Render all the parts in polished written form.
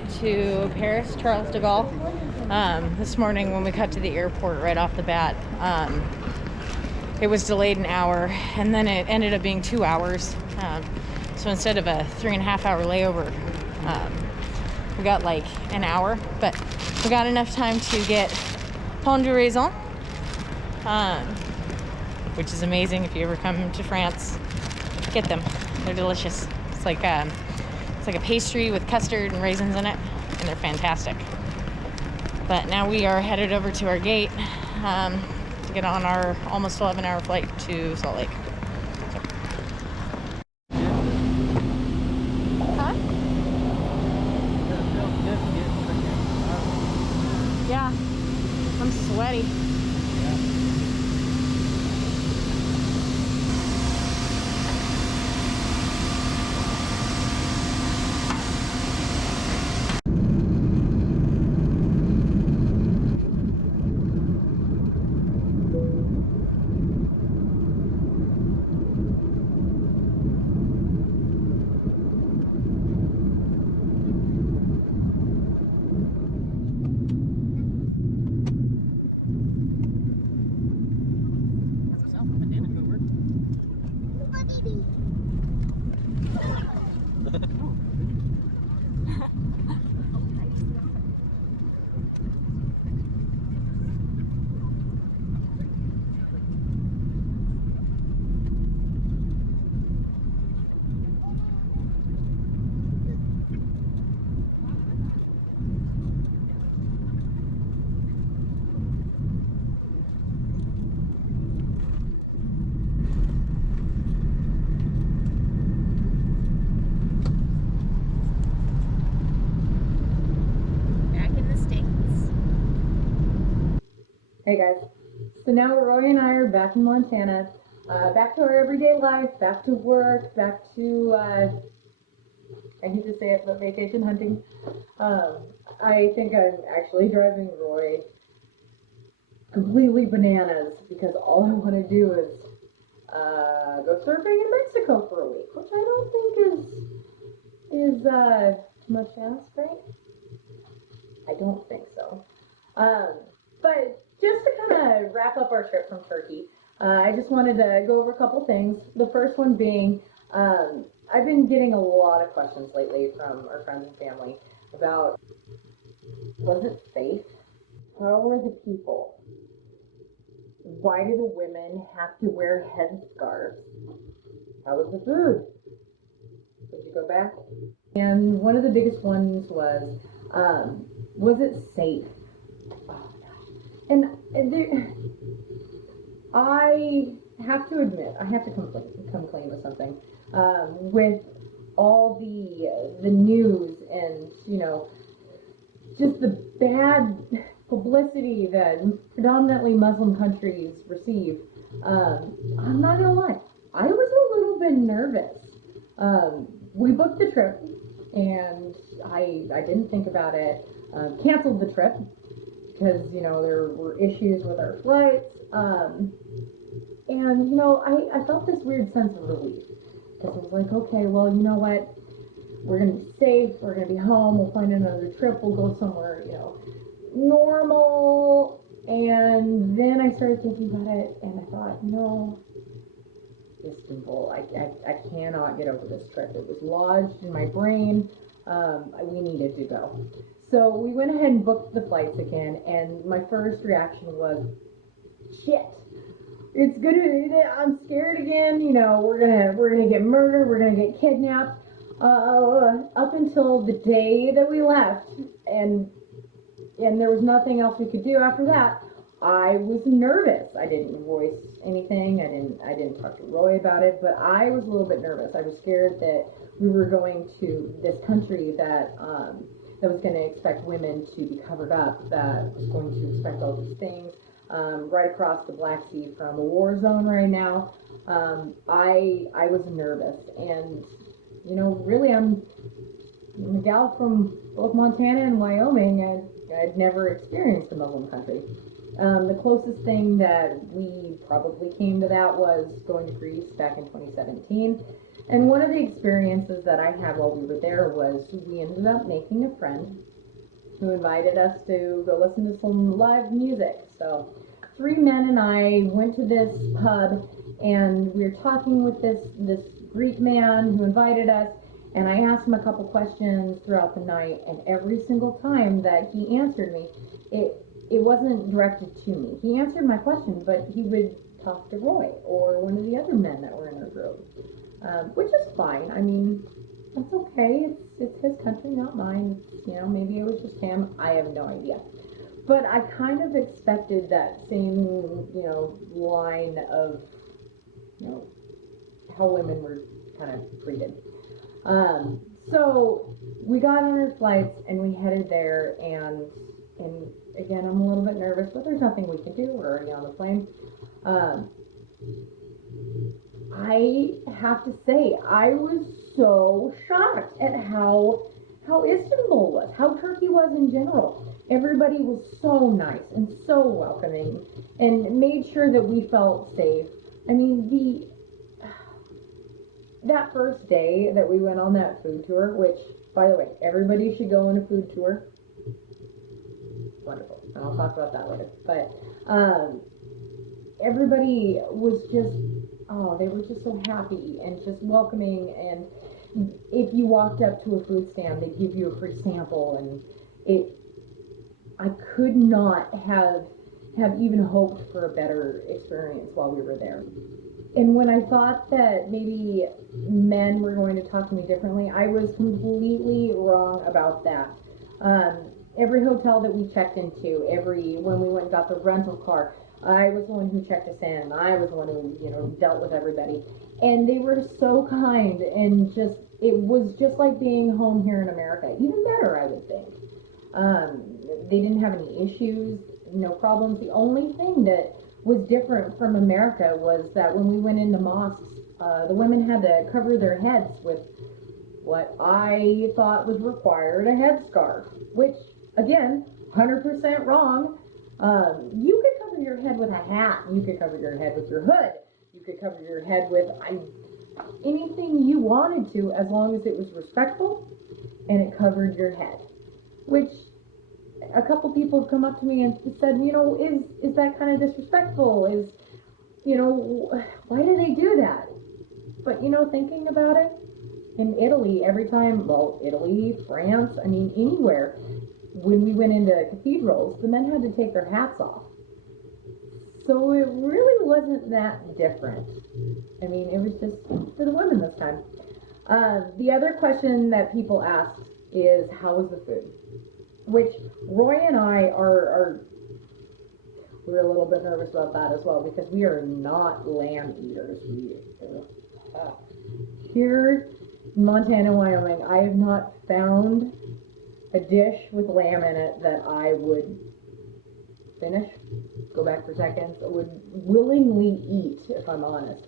it to Paris, Charles de Gaulle, this morning when we cut to the airport right off the bat. It was delayed an hour, and then it ended up being 2 hours. So instead of a 3.5-hour layover, we got like an hour, but we got enough time to get pain de raisin, which is amazing. If you ever come to France, get them. They're delicious. It's like a pastry with custard and raisins in it, and they're fantastic. But now we are headed over to our gate to get on our almost 11-hour flight to Salt Lake. Huh? Yeah, I'm sweaty. Hey guys, so now Roy and I are back in Montana, back to our everyday life, back to work, back to, I hate to say it, but vacation hunting. I think I'm actually driving Roy completely bananas because all I want to do is go surfing in Mexico for a week, which I don't think is too much to ask, right? I don't think so. But just to kind of wrap up our trip from Turkey, I just wanted to go over a couple things. The first one being, I've been getting a lot of questions lately from our friends and family about, was it safe? How were the people? Why do the women have to wear headscarves? How was the food? Did you go back? And one of the biggest ones was it safe? And there, I have to admit, I have to come clean with something. With all the news and, you know, just the bad publicity that predominantly Muslim countries receive, I'm not gonna lie, I was a little bit nervous. We booked the trip, and I didn't think about it, canceled the trip, because, you know, there were issues with our flights, and, you know, I felt this weird sense of relief, because I was like, okay, well, you know what, we're going to be safe, we're going to be home, we'll find another trip, we'll go somewhere, you know, normal. And then I started thinking about it, and I thought, no, Istanbul, I cannot get over this trip. It was lodged in my brain. We needed to go. So we went ahead and booked the flights again, and my first reaction was, shit, it's gonna, I'm scared again, you know, we're gonna get murdered, we're gonna get kidnapped. Up until the day that we left, and there was nothing else we could do after that, I was nervous. I didn't voice anything. I didn't talk to Roy about it, but I was a little bit nervous. I was scared that we were going to this country that was going to expect women to be covered up, that was going to expect all these things, right across the Black Sea from a war zone right now. I was nervous, and, you know, really, I'm a gal from both Montana and Wyoming. I'd never experienced a Muslim country. The closest thing that we probably came to that was going to Greece back in 2017. And one of the experiences that I had while we were there was we ended up making a friend who invited us to go listen to some live music. So 3 men and I went to this pub, and we were talking with this Greek man who invited us, and I asked him a couple questions throughout the night, and every single time that he answered me, it wasn't directed to me. He answered my question, but he would talk to Roy or one of the other men that were in our group, which is fine. I mean, that's okay. It's his country, not mine. Maybe it was just him. I have no idea. But I kind of expected that same, line of, how women were kind of treated. So we got on our flights and we headed there, and again, I'm a little bit nervous, but there's nothing we can do. We're already on the plane. I have to say, I was so shocked at how Istanbul was, how Turkey was in general. Everybody was so nice and so welcoming and made sure that we felt safe. I mean, that first day that we went on that food tour, which, by the way, everybody should go on a food tour. Wonderful. And I'll talk about that later. But everybody was just, they were just so happy and just welcoming. And if you walked up to a food stand, they'd give you a free sample. And I could not have even hoped for a better experience while we were there. And when I thought that maybe men were going to talk to me differently, I was completely wrong about that. Every hotel that we checked into, when we went and got the rental car, I was the one who checked us in. I was the one who, dealt with everybody. And they were so kind, and it was just like being home here in America. Even better, I would think. They didn't have any issues, no problems. The only thing that was different from America was that when we went into mosques, the women had to cover their heads with what I thought was required, a headscarf, which, again, 100% wrong. You could cover your head with a hat. You could cover your head with your hood. You could cover your head with anything you wanted to, as long as it was respectful and it covered your head. Which a couple people have come up to me and said, is that kind of disrespectful? Why do they do that? But, thinking about it, in Italy, Italy, France, anywhere, when we went into cathedrals, the men had to take their hats off. So it really wasn't that different. It was just for the women this time. The other question that people asked is, how was the food? Which Roy and I we're a little bit nervous about that as well, because we are not lamb eaters. Here in Montana, Wyoming, I have not found a dish with lamb in it that I would go back for seconds, would willingly eat, if I'm honest.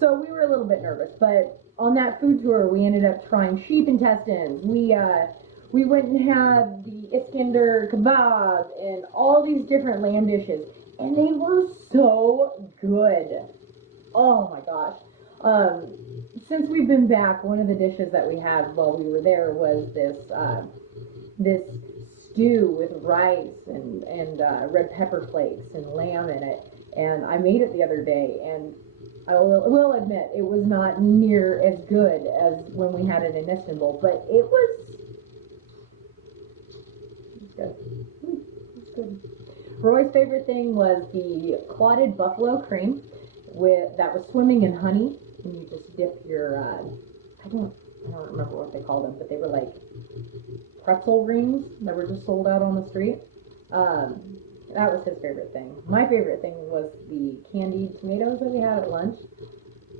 So we were a little bit nervous, but on that food tour, we ended up trying sheep intestines. We went and had the Iskender kebab and all these different lamb dishes, and they were so good. Oh my gosh. Since we've been back, one of the dishes that we had while we were there was this stew with rice and red pepper flakes and lamb in it, and I made it the other day, and I will admit it was not near as good as when we had it in Istanbul, but it was good. It's good. Roy's favorite thing was the clotted buffalo cream that was swimming in honey, and you just dip your I don't remember what they called them, but they were like pretzel rings that were just sold out on the street. That was his favorite thing. My favorite thing was the candied tomatoes that we had at lunch.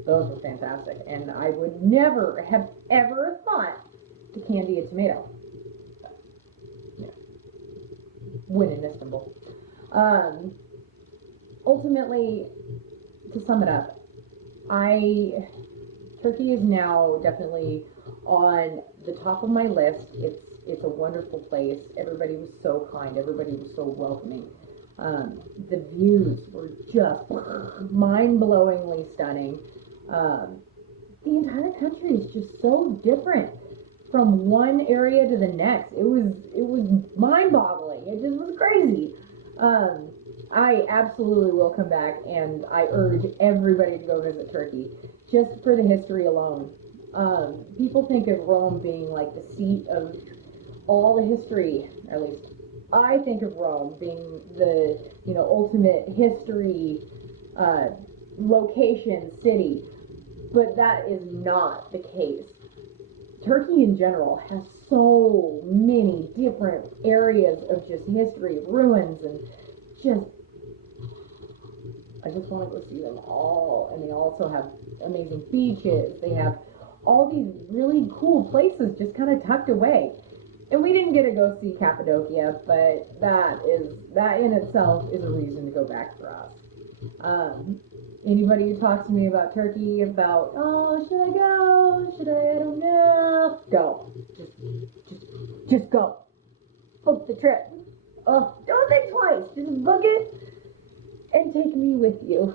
Those were fantastic, and I would never have ever thought to candy a tomato. Yeah. When in Istanbul. Ultimately, to sum it up, Turkey is now definitely on the top of my list. It's a wonderful place. Everybody was so kind. Everybody was so welcoming. The views were just mind-blowingly stunning. the entire country is just so different from one area to the next. It was mind-boggling. It just was crazy. Um, I absolutely will come back, and I urge everybody to go visit Turkey just for the history alone. People think of Rome being like the seat of all the history, at least I think of Rome being the ultimate history uh, location city, but that is not the case. Turkey in general has so many different areas of just history, ruins, and just I just want to go see them all. And they also have amazing beaches. They have all these really cool places just kind of tucked away. And we didn't get to go see Cappadocia, but that in itself is a reason to go back for us. Um, Anybody who talks to me about Turkey, about should I go? Should I? I don't know. Go. Just, just go. Book the trip. Oh, don't think twice. Just book it and take me with you.